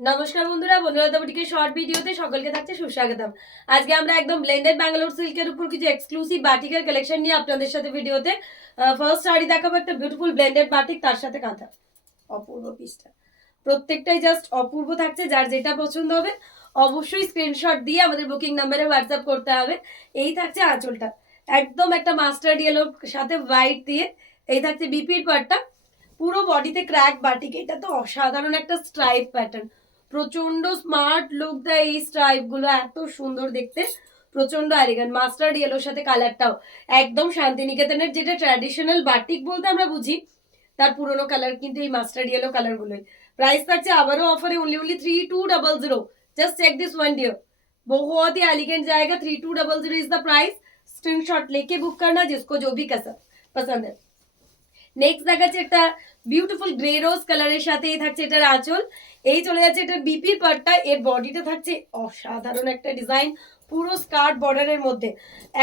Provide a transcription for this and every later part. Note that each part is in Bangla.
নমস্কার বন্ধুরা, বন্ধুরা বুটিকের শর্ট ভিডিওতে সকলকে থাকছে সুস্বাগতম। আজকে আমরা একদম ব্লেন্ডেড ব্যাঙ্গালোর সিল্কের উপর কিছু এক্সক্লুসিভ বাটিকের কালেকশন নিয়ে আপনাদের সাথে ভিডিওতে ফার্স্ট শাড়ি দেখাবো, একটা বিউটিফুল ব্লেন্ডেড বাটিক, তার সাথে কাঁথা। অপূর্ব পিসটা, প্রত্যেকটাই জাস্ট অপূর্ব থাকছে। যার যেটা পছন্দ হবে অবশ্যই স্ক্রিনশট দিয়ে আমাদের বুকিং নাম্বারে হোয়াটসঅ্যাপ করতে হবে। এই থাকছে আঁচলটা, একদম একটা মাস্টার্ড ইয়েলোর সাথে হোয়াইট দিয়ে। এই থাকছে বিপির পার্টটা, পুরো বডিতে ক্র্যাক বাটিক। এটা তো অসাধারণ একটা স্ট্রাইপ প্যাটার্ন, প্রচন্ড স্মার্ট লুক দেয় এই স্ট্রাইপ গুলো, এত সুন্দর দেখতে, প্রচন্ড এলিগেন্ট। মাস্টার্ড ইয়েলোর সাথে কালারটাও একদম শান্তিনিকেতনের যেটা ট্র্যাডিশনাল বাটিক বলতে আমরা বুঝি, তার পুরোনো কালার কিন্তু এই মাস্টার্ড ইয়েলো কালার গুলোই। প্রাইস থাকছে আবারও অফারে only 3200। Just check this one dear, बहुत ही एलिगेंट जाएगा। 3200 इज द प्राइस। स्क्रीनशॉट लेके बुक करना जिसको जो भी पसंद है। নেক্সট দেখাচ্ছে একটা বিউটিফুল গ্রে রোজ কালারের সাথে, এই থাকছে এটার আঁচল। এই চলে যাচ্ছে এটার বিপির পার্টটা। এর বডিটা থাকছে অসাধারণ একটা ডিজাইন, পুরো স্কার্ট বর্ডারের মধ্যে,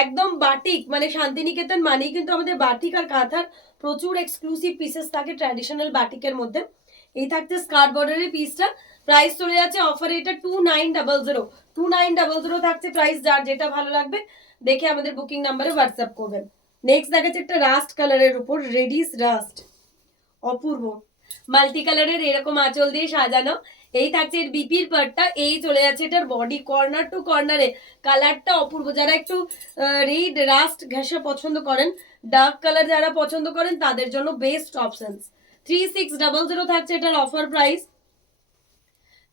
একদম বাটিক। মানে শান্তিনিকেতন মানেই কিন্তু আমাদের বাটিক আর কাঁথার প্রচুর এক্সক্লুসিভ পিসেস থাকে ট্র্যাডিশনাল বাটিকের মধ্যে। এই থাকছে স্কার্ট বর্ডারের পিসটা। প্রাইস চলে যাচ্ছে অফারে এটা 2900 থাকছে প্রাইস। যার যেটা ভালো লাগবে দেখে আমাদের বুকিং নাম্বারে হোয়াটসঅ্যাপ করবেন। নেক্সট দেখাচ্ছে একটা রাস্ট কালারের উপর, রেডিস রাস্ট, অপূর্ব মাল্টি কালারের এরকম আঁচল দিয়ে সাজানো। এই থাকছে এর বিপির পার্টটা। এই চলে যাচ্ছে এটার বডি, কর্নার টু কর্নারে কালারটা অপূর্ব। যারা একটু রেড রাস্ট ঘেঁষে পছন্দ করেন, ডার্ক কালার যারা পছন্দ করেন, তাদের জন্য বেস্ট অপশনস। 3600 থাকছে এটার অফার প্রাইস।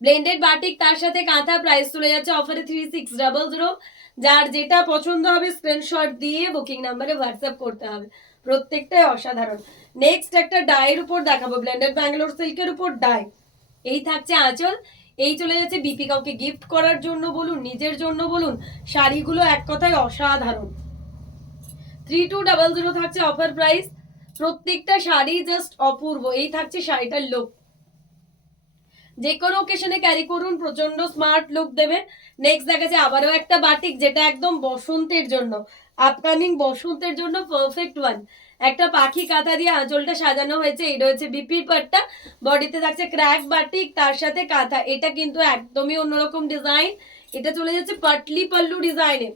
ব্লেন্ডেড বাটিক তার সাথে কাঁথা, প্রাইস চলে যাচ্ছে অফারে 3600। যার যেটা পছন্দ হবে স্ক্রিনশট দিয়ে বুকিং নাম্বারে হোয়াটসঅ্যাপ করতে হবে। প্রত্যেকটাই অসাধারণ। নেক্সট একটা ডাইয়ের উপর দেখাবো, ব্লেন্ডেড ব্যাঙ্গালোর সিল্কের উপর ডাই। এই থাকছে আঁচল। এই চলে যাচ্ছে বিপি, কাউকে গিফট করার জন্য বলুন, নিজের জন্য বলুন, শাড়িগুলো এক কথায় অসাধারণ। 3200 থাকছে অফার প্রাইস। প্রত্যেকটা শাড়ি জাস্ট অপূর্ব। এই থাকছে শাড়িটার লুক, যে কোনো ওকেশনে ক্যারি করুন, প্রচন্ড স্মার্ট লুক দেবে। নেক্সট দেখা যায় আবারও একটা বাটিক, যেটা একদম বসন্তের জন্য, আপকামিং বসন্তের জন্য পারফেক্ট ওয়ান। একটা পাখি কাঁথা দিয়ে আঁচলটা সাজানো হয়েছে। এটা হচ্ছে বিপির পাটটা, বডিতে থাকছে ক্র্যাক বাটিক, তার সাথে কাঁথা। এটা কিন্তু একদমই অন্যরকম ডিজাইন। এটা চলে যাচ্ছে পাটলি পাল্লু ডিজাইনে।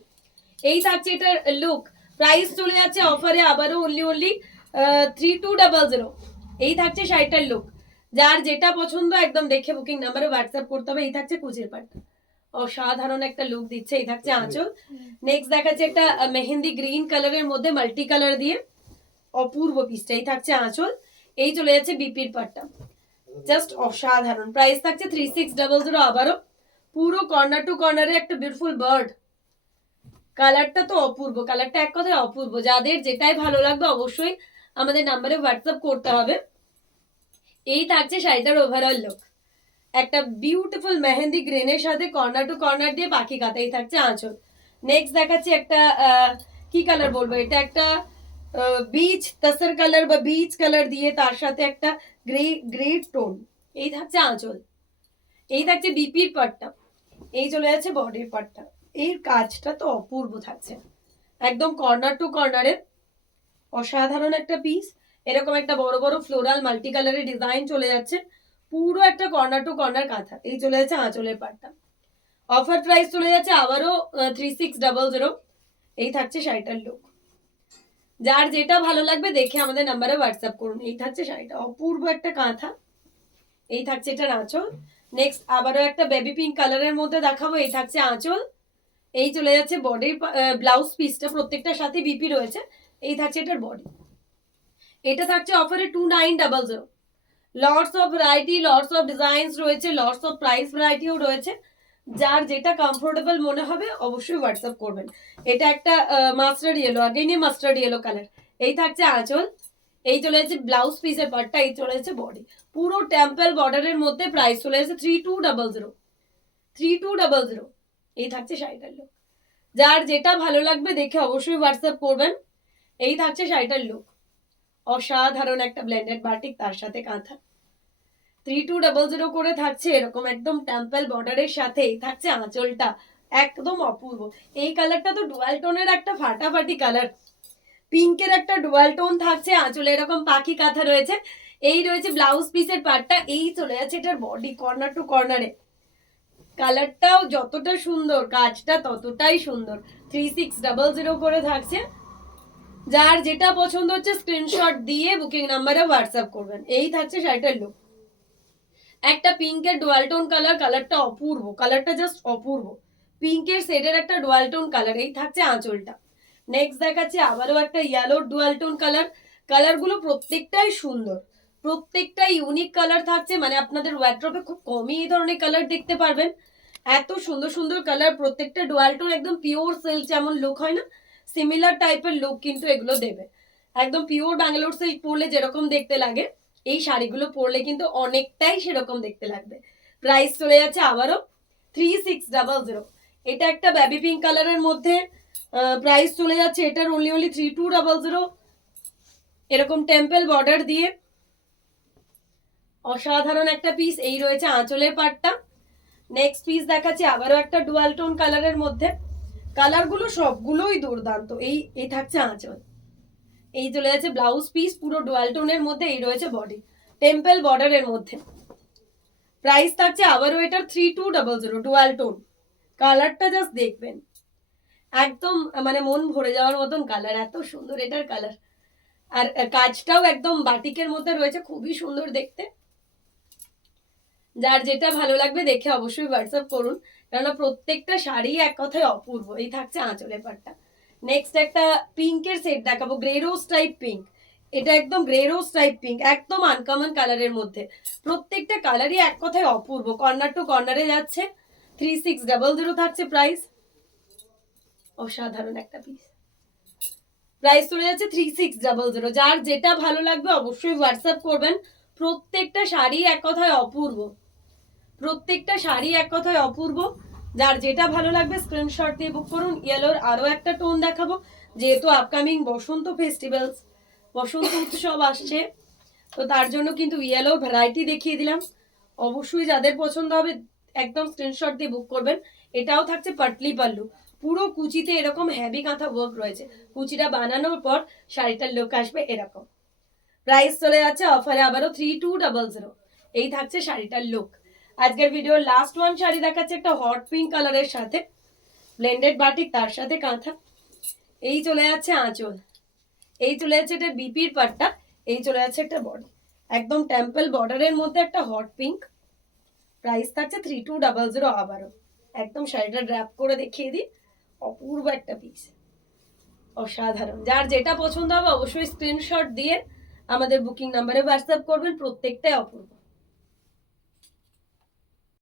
এই থাকছে এটার লুক। প্রাইস চলে যাচ্ছে অফারে আবারও ওনলি 3200। এই থাকছে শাড়িটার লুক। যার যেটা পছন্দ একদম দেখে বুকিং নাম্বারে হোয়াটসঅ্যাপ করতে হবে। এই থাকছে কুচির পাটটা, অসাধারণ একটা লুক দিচ্ছে। এই থাকছে আঁচল। নেক্সট দেখাচ্ছে একটা মেহেন্দি গ্রিন কালারের মধ্যে মাল্টি কালার দিয়ে অপূর্ব পিসটা। এই থাকছে আঁচল। এই চলে যাচ্ছে বিপির পাটটা, জাস্ট অসাধারণ। প্রাইস থাকছে 3600 আবারও। পুরো কর্নার টু কর্নারে একটা বিউটিফুল বার্ড, কালারটা তো অপূর্ব, কালারটা এক কথায় অপূর্ব। যাদের যেটাই ভালো লাগবে অবশ্যই আমাদের নাম্বারে হোয়াটসঅ্যাপ করতে হবে। এই থাকছে শাড়িটার ওভারঅল লুক, একটা বিউটিফুল মেহেন্দি গ্রিনের সাথে কর্নার টু কর্নার দিয়ে পাখি কাঁথা। এই থাকছে আঁচল। নেক্সট দেখাচ্ছি একটা কি কালার বলবো, এটা একটা বিচ তাসার কালার বা বিচ কালার দিয়ে তার সাথে একটা গ্রে গ্রে টোন। এই থাকছে আঁচল। এই থাকছে বিপির পাটটা। এই চলে যাচ্ছে বডির পাটটা। এই কাজটা তো অপূর্ব থাকছে, একদম কর্নার টু কর্নারে অসাধারণ একটা পিস। এরকম একটা বড় বড় ফ্লোরাল মাল্টি কালারের ডিজাইন চলে যাচ্ছে, পুরো একটা কর্নার টু কর্নার কাঁথা। এই চলে যাচ্ছে আঁচলের পাটটা। অফার প্রাইস চলে যাচ্ছে আবারও 3600। এই থাকছে শাড়িটার লুক। যার যেটা ভালো লাগবে দেখে আমাদের নাম্বারে হোয়াটসঅ্যাপ করুন। এই থাকছে শাড়িটা, অপূর্ব একটা কাঁথা। এই থাকছে এটার আঁচল। নেক্সট আবারও একটা বেবি পিঙ্ক কালারের মধ্যে দেখাবো। এই থাকছে আঁচল। এই চলে যাচ্ছে বডির ব্লাউজ পিসটা, প্রত্যেকটার সাথে বিপি রয়েছে। এই থাকছে এটার বডি। এটা থাকছে অফারে 2900। Lots of variety, lots of designs রয়েছে, লটস অফ প্রাইস ভ্যারাইটিও রয়েছে। যার যেটা কমফোর্টেবল মনে হবে অবশ্যই হোয়াটসঅ্যাপ করবেন। এটা একটা mustard yellow, again mustard yellow colour. এই থাকছে আঁচল। এই চলে যাচ্ছে ব্লাউজ পিসের পার্টটা। এই চলে যাচ্ছে বডি, পুরো টেম্পল বর্ডারের মধ্যে। প্রাইস চলে যাচ্ছে 3200। এই থাকছে শাড়িটার লুক। যার যেটা ভালো লাগবে দেখে অবশ্যই হোয়াটসঅ্যাপ করবেন। এই থাকছে শাড়িটার লুক, অসাধারণ একটা ব্লেন্ডেড বাটিক তার সাথে কাঁথা। 3200 করে থাকছে এরকম একদম টেম্পল বর্ডারের সাথে। এই থাকছে আঁচলটা, একদম অপূর্ব। এই কালারটা তো ডুয়াল টোনের একটা ফাটাফাটি কালার, পিঙ্কের একটা ডুয়াল টোন থাকছে। আঁচলে এরকম পাখি কাঁথা রয়েছে। এই রয়েছে ব্লাউজ পিসের পার্টটা, এই চলে যাচ্ছে এটার বডি কর্নার টু কর্নারে। কালারটাও যতটা সুন্দর, কাজটা ততটাই সুন্দর। 3600 করে থাকছে। যার যেটা পছন্দ হচ্ছে স্ক্রিনশট দিয়ে বুকিং নাম্বারে হোয়াটসঅ্যাপ করবেন। এই থাকছে শাড়িটার লুক। একটা পিঙ্কের ডুয়াল টোন কালার, কালারটা অপূর্ব, কালারটা জাস্ট অপূর্ব। পিঙ্কের শেডের একটা ডুয়াল টোন কালার, এই থাকছে আঁচলটা। নেক্সট দেখাচ্ছে আবারও একটা ইয়েলোর ডুয়াল টোন কালার। কালারগুলো প্রত্যেকটাই সুন্দর, প্রত্যেকটাই ইউনিক কালার থাকছে। মানে আপনাদের ওয়ার্ড্রপে খুব কমই এই ধরনের কালার দেখতে পারবেন। এত সুন্দর সুন্দর কালার, প্রত্যেকটা ডুয়াল টোন, একদম পিওর সিল্ক যেমন লুক হয় না, সিমিলার টাইপের লুক কিন্তু এগুলো দেবে। একদম পিওর ব্যাঙ্গালোর সিল্ক পরলে যেরকম দেখতে লাগে, এই শাড়িগুলো পরলে কিন্তু অনেকটাই সেরকম দেখতে লাগবে। প্রাইস চলে যাচ্ছে আবারও 3600। এটা একটা বেবি পিঙ্ক কালারের মধ্যে, প্রাইস চলে যাচ্ছে এটার অনলি 3200। এরকম টেম্পল বর্ডার দিয়ে অসাধারণ একটা পিস। এই রয়েছে আঁচলের পাটটা। নেক্সট পিস দেখাচ্ছি আবারও একটা ডুয়াল টোন কালারের মধ্যে। কালারগুলো সবগুলোই দুর্দান্ত। এই থাকছে আঁচল, এই চলে যাচ্ছে ব্লাউজ পিস পুরো ডুয়াল টোনের মধ্যে। এই রয়েছে বডি টেম্পল বর্ডারের মধ্যে। প্রাইস থাকছে আবারও এটার 3200 ডুয়াল টোন। কালারটা জাস্ট দেখবেন, একদম মানে মন ভরে যাওয়ার মতন কালার, এত সুন্দর এটার কালার। আর কাজটাও একদম বাটিকের মধ্যে রয়েছে, খুবই সুন্দর দেখতে। যার যেটা ভালো লাগবে দেখে অবশ্যই হোয়াটসঅ্যাপ করুন, কেননা প্রত্যেকটা শাড়ি এক কথায় অপূর্ব। এই থাকছে আঁচলের পাটটা। নেক্সট একটা পিঙ্কের সেট দেখাবো, গ্রে রোজ টাইপ পিঙ্ক। এটা একদম গ্রে রোজ টাইপ পিঙ্ক, একদম আনকমন কালারের মধ্যে। প্রত্যেকটা কালারই এক কথায় অপূর্ব, কর্নার টু কর্নারে যাচ্ছে। 3600 থাকছে প্রাইস। অসাধারণ একটা পিস। প্রাইস চলে যাচ্ছে 3600। যার যেটা ভালো লাগবে অবশ্যই হোয়াটসঅ্যাপ করবেন। প্রত্যেকটা শাড়ি এক কথায় অপূর্ব, প্রত্যেকটা শাড়ি এক কথায় অপূর্ব। যার যেটা ভালো লাগবে স্ক্রিনশট দিয়ে বুক করুন। ইয়েলোর আরো একটা টোন দেখাবো, যেহেতু আপকামিং বসন্ত ফেস্টিভ্যালস, বসন্ত উৎসব আসছে, তো তার জন্য কিন্তু ইয়েলোর ভ্যারাইটি দেখিয়ে দিলাম। অবশ্যই যাদের পছন্দ হবে একদম স্ক্রিনশট দিয়ে বুক করবেন। এটাও থাকছে পাটলি পাল্লু, পুরো কুচিতে এরকম হেভি কাঁথা ওয়ার্ক রয়েছে। কুচিটা বানানোর পর শাড়িটার লুক আসবে এরকম। প্রাইস চলে যাচ্ছে অফারে আবারও 3200। এই থাকছে শাড়িটার লুক। আজকের ভিডিওর লাস্ট ওয়ান শাড়ি দেখাচ্ছে একটা হট পিঙ্ক কালারের সাথে ব্লেন্ডেড বাটিক, তার সাথে কাঁথা। এই চলে যাচ্ছে আঁচল, এই চলে যাচ্ছে এটা বিপির পাটটা, এই চলে যাচ্ছে একটা বডি একদম টেম্পল বর্ডারের মধ্যে একটা হট পিঙ্ক। প্রাইস থাকছে 3200 আবারও। একদম শাড়িটা ড্র্যাপ করে দেখিয়ে দিই, অপূর্ব একটা পিস, অসাধারণ। যার যেটা পছন্দ হবে অবশ্যই স্ক্রিনশট দিয়ে আমাদের বুকিং নাম্বারে হোয়াটসঅ্যাপ করবেন। প্রত্যেকটাই অপূর্ব।